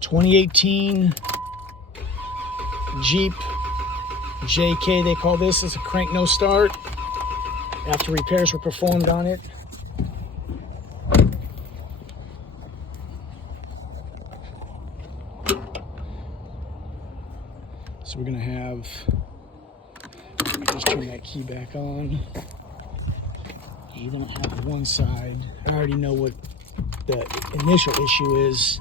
2018 Jeep JK, they call this. It's a crank no start after repairs were performed on it. So we're gonna have, let me just turn that key back on. We're gonna have one side. I already know what the initial issue is.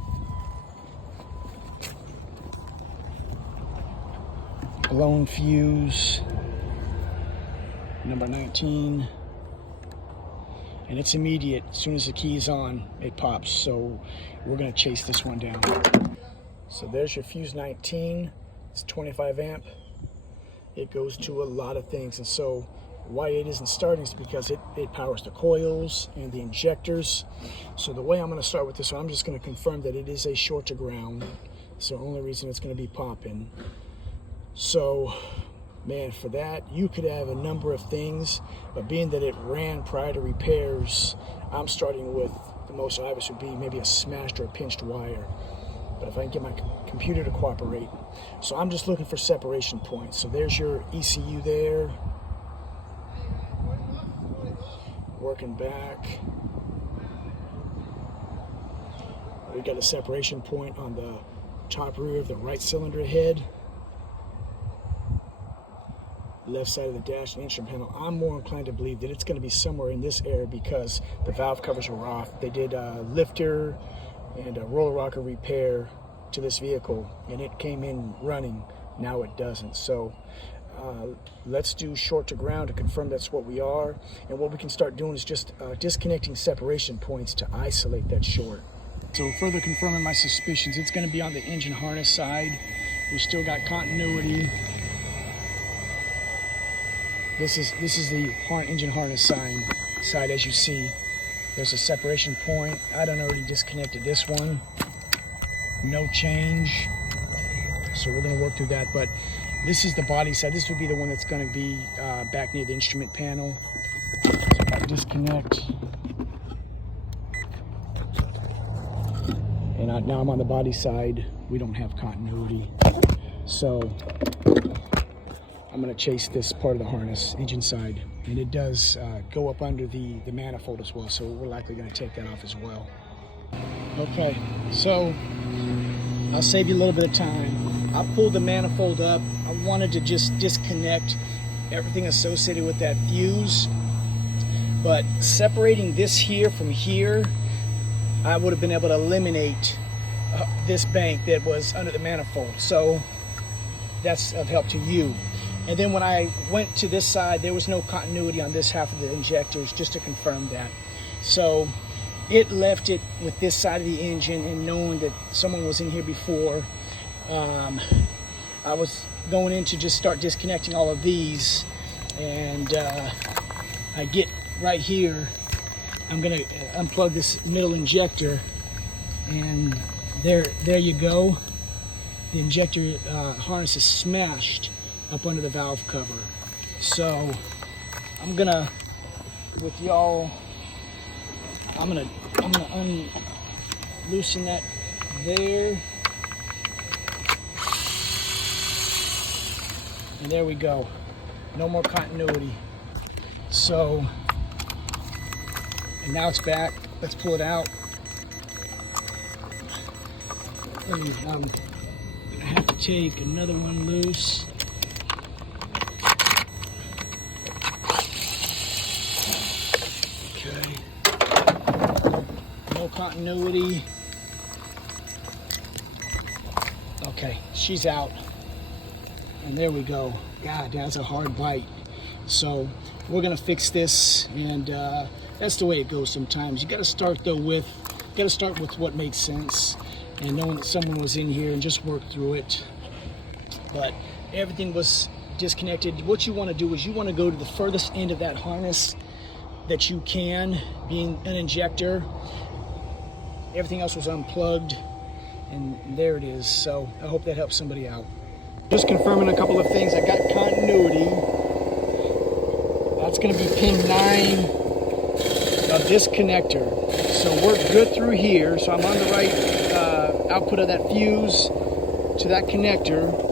Blown fuse, number 19, and it's immediate. As soon as the key is on, it pops. So we're gonna chase this one down. So there's your fuse 19. It's 25 amp. It goes to a lot of things, and so why it isn't starting is because it powers the coils and the injectors. So the way I'm gonna start with this one, I'm just gonna confirm that it is a short to ground. So the only reason it's gonna be popping. So, man, for that, you could have a number of things, but being that it ran prior to repairs, I'm starting with the most obvious would be maybe a smashed or a pinched wire. But if I can get my computer to cooperate. So I'm just looking for separation points. So there's your ECU there. Working back. We got a separation point on the top rear of the right cylinder head. Left side of the dash and instrument panel. I'm more inclined to believe that it's going to be somewhere in this area because the valve covers were off. They did a lifter and a roller rocker repair to this vehicle, and it came in running. Now it doesn't. So let's do short to ground to confirm that's what we are. And what we can start doing is just disconnecting separation points to isolate that short. So further confirming my suspicions, it's going to be on the engine harness side. We still got continuity. This is the engine harness side, as you see. There's a separation point. I done already disconnected this one. No change. So we're gonna work through that, but this is the body side. This would be the one that's gonna be back near the instrument panel. So if I disconnect, and now I'm on the body side, we don't have continuity. So I'm going to chase this part of the harness, engine side, and it does go up under the manifold as well, so we're likely going to take that off as well. Okay, so I'll save you a little bit of time. I pulled the manifold up. I wanted to just disconnect everything associated with that fuse, but separating this here from here, I would have been able to eliminate this bank that was under the manifold, so that's of help to you. And then when I went to this side, there was no continuity on this half of the injectors, just to confirm that. So it left it with this side of the engine, and knowing that someone was in here before, I was going in to just start disconnecting all of these. And I get right here, I'm gonna unplug this middle injector, and there you go. The injector harness is smashed up under the valve cover. So I'm gonna, with y'all, I'm gonna loosen that there, and there we go. No more continuity. So, and now it's back. Let's pull it out. I'm gonna have to take another one loose. No continuity. Okay, she's out. And there we go. God, that's a hard bite. So we're gonna fix this, and that's the way it goes sometimes. You gotta start with what makes sense, and knowing that someone was in here, and just work through it. But everything was disconnected. What you wanna do is you wanna go to the furthest end of that harness that you can, being an injector. Everything else was unplugged, and there it is. So I hope that helps somebody out. Just confirming a couple of things. I got continuity. That's going to be pin 9 of this connector. So we're good through here. So I'm on the right output of that fuse to that connector